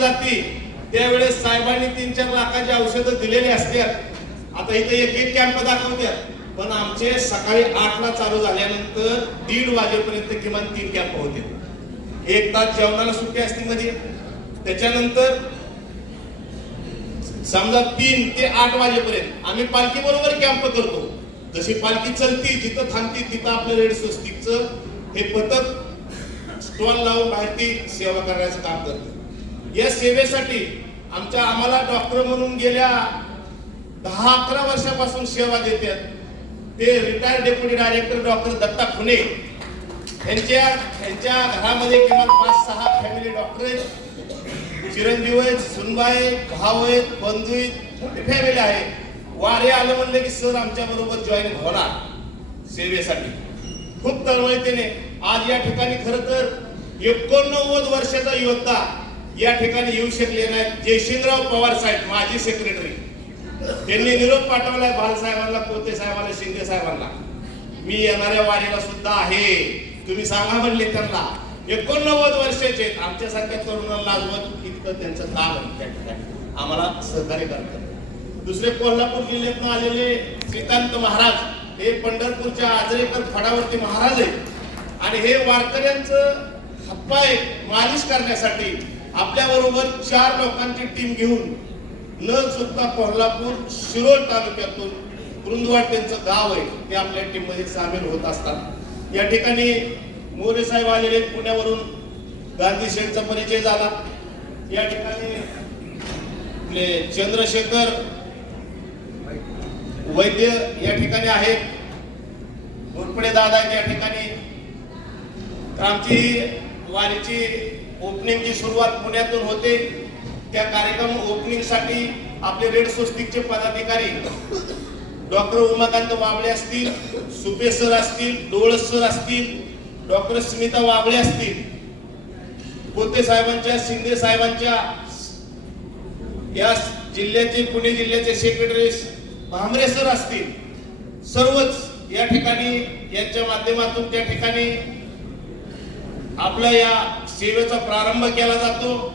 जाते त्यावेळेस साहेबांनी 3-4 लाखाची औषधं दिलेली असतात। आता इथे एक कॅम्प दाखवतात, पण आमचे सकाळी 8 ला चालू झाल्यानंतर 1:30 वाजेपर्यंत किमान 3 कॅम्प होते। 1 तास जेवणाला सुट्टी असते मध्ये, त्याच्यानंतर समजा 3 ते 8 वाजेपर्यंत आम्ही पालखी बरोबर कॅम्प करतो। जशी पालखी चलती जिथं थांबती तिथं आपलं रेड स्वस्तिकचं हे पथक स्टॉल लावून बाहेर ती सेवा करण्याचं काम करते। या सेवेसाठी आम्हाला डॉक्टर म्हणून गेल्या 10-11 वर्षापासून सेवा देतात ते retired deputy director doctor Datta Khune यांच्या घरामध्ये किमान 5-6 फॅमिली डॉक्टर आहेत, चिरंजीव आहेत, सुनबाई, भाऊ आहेत, बंधू आहेत, मोठी फॅमिली आहे। वारे आलं म्हणलं की सर आमच्या बरोबर जॉईन होणार सेवेसाठी। खूप तळमळीने आज या ठिकाणी खरं तर 89 वर्षाचा योद्धा या ठिकाणी येऊ शकले नाहीत। जयसिंगराव पवार साहेब माजी सेक्रेटरी त्यांनी निरोप पाठवलाय बालसाहेबांना, कोते साहेबांना, शिंदे साहेबांना, मी येणाऱ्या वारीला सुद्धा आहे, तुम्ही सांगा म्हणले त्यांना। 89 वर्षाचे आमच्यासारख्या तरुणांना लाजवत इतकं त्यांचं काम आहे त्या ठिकाणी आम्हाला सहकार्य करतात। दुसरे कोल्हापूर जिल्ह्यातून आलेले श्रीकांत महाराज हे पंढरपूरच्या आजरेकर फडावरती महाराज आहेत आणि हे वारकऱ्यांचं हातपाय मालिश करण्यासाठी आपल्या बरोबर 4 लोकांची टीम घेऊन न चुकता कोल्हापूर शिरोळ तालुक्यातून कुरुंदवाड त्यांचं गाव आहे ते आपल्या टीम मध्ये सामील होत असतात। या ठिकाणी मोरे साहेब आलेले पुण्यावरून, गांधी शेठचा परिचय झाला। या ठिकाणी चंद्रशेखर वैद्य या ठिकाणी आहेत, घोरपडे दादा या ठिकाणी। आमची वारीची ओपनिंगची सुरुवात पुण्यातून होते। त्या कार्यक्रम ओपनिंग साठी आपले रेड स्वस्तिकचे पदाधिकारी डॉक्टर उमाकांत वाबळे असतील, सुपे सर असतील, डोळस सर असतील, डॉक्टर स्मिता वाबळे असतील, कोते साहेबांच्या, शिंदे साहेबांच्या, या जिल्ह्याचे पुणे जिल्ह्याचे सेक्रेटरी भामरे सर असतील, सर्वच या ठिकाणी यांच्या माध्यमातून त्या ठिकाणी आपल्या या सेवेचा प्रारंभ केला जातो।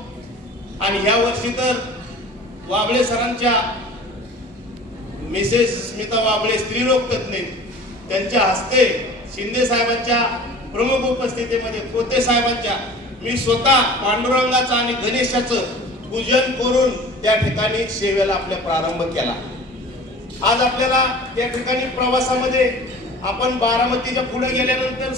आणि ह्या वर्षी तर वाबळे सरांच्या मिसेस स्मिता वाबळे स्त्रीरोग तज्ञ त्यांच्या हस्ते, शिंदे साहेबांच्या प्रमुख उपस्थितीमध्ये, कोते साहेबांच्या, मी स्वतः पांडुरंगाचं आणि गणेशाचं पूजन करून त्या ठिकाणी सेवेला आपल्या प्रारंभ केला। आज आपल्याला त्या ठिकाणी प्रवासामध्ये आपण बारामतीच्या पुढे गेल्यानंतर